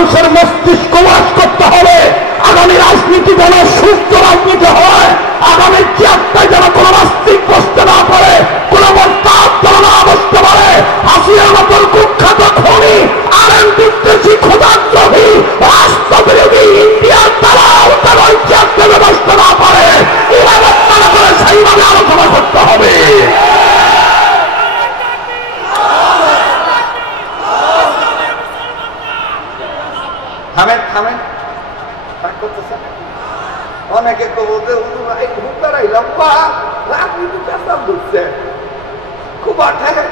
মানুষের মস্তিষ্ক ওয়াশ করতে হবে। আগামী রাজনীতি যেন সুস্থ রাজনীতি হয়, আগামী চেয়ারটায় যেন কোন নাস্তিক বসতে না পারে, কোন মোরতাদ যেন না বসতে পারে। হাসিনার মতন কুখ্যাত খুনি আরেন বিদ্বেষী ক্ষুধাদ্রোহী রাষ্ট্রবিরোধী ইন্ডিয়ার তারাও তার ওই চেয়ারটায় বসতে না পারে। এই ব্যবস্থা না করে সেইভাবে আলোচনা করতে হবে। থামেন থামেন, অনেকে রাজনীতি পেশাব ঢুকছে, কুবা ঠেকে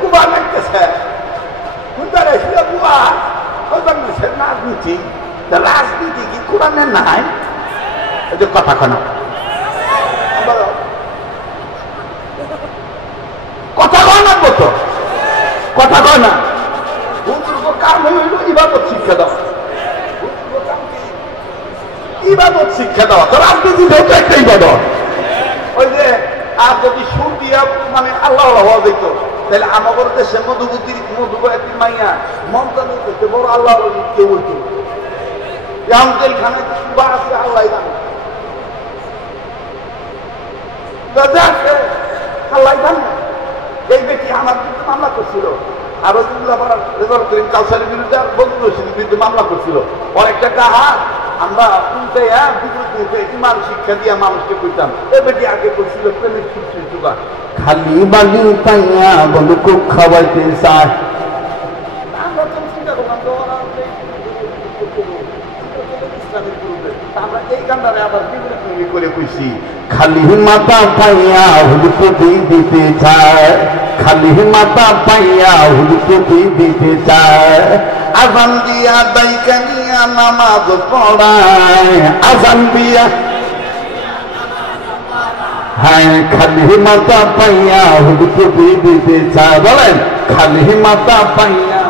কুবা লাগতেছে রাজনীতি। রাজনীতি কি কোরআনে নাই? এই যে কথা কনা কথা কয় না, তো কথা কয় না। কাম হইল ইবাদত শিক্ষা দেওয়া, ইবাদত শিক্ষা দেওয়া। তো রাজনীতি তো একটা ইবাদত। ওই যে আর যদি সুর দিয়া মানে আল্লাহ হওয়া যেত, তাহলে আমাদের দেশে মধুবতীর মধুবতীর মাইয়া মমতানি করতে বড় আল্লাহ কেউ হইত। এখন জেলখানে বা আছে আল্লাহ জানে, আল্লাহ জানে। এই ব্যক্তি আমার বিরুদ্ধে মামলা করছিল, আরো কাউসারের বিরুদ্ধে আর বন্ধু রশিদের বিরুদ্ধে মামলা করছিল। অনেকটা কাহার আমরা উল্টাইয়া বিপরীতে ইমান শিক্ষা দিয়া মানুষকে কইতাম। এ বেটি আগে করছিল প্রেমের সুযোগ, খালি বালি পাইয়া বন্ধু খুব খাওয়াইতে চায়। আমরা তো চিন্তা করলাম ইসলামের বিরুদ্ধে, আমরা এই গানটারে আবার বিপরীত করে কইছি, খালি মাথা পাইয়া হুলুপতি দিতে চায়, খালি মাথা পাইয়া হুলুপতি দিতে চায়। আজান দিয়া দাইকা নিয়া নামাজ পড়ায়, আজান দিয়া হ্যাঁ খালি মাথা পাইয়া হুলুপতি দিতে চায়। বলেন খালি মাথা পাইয়া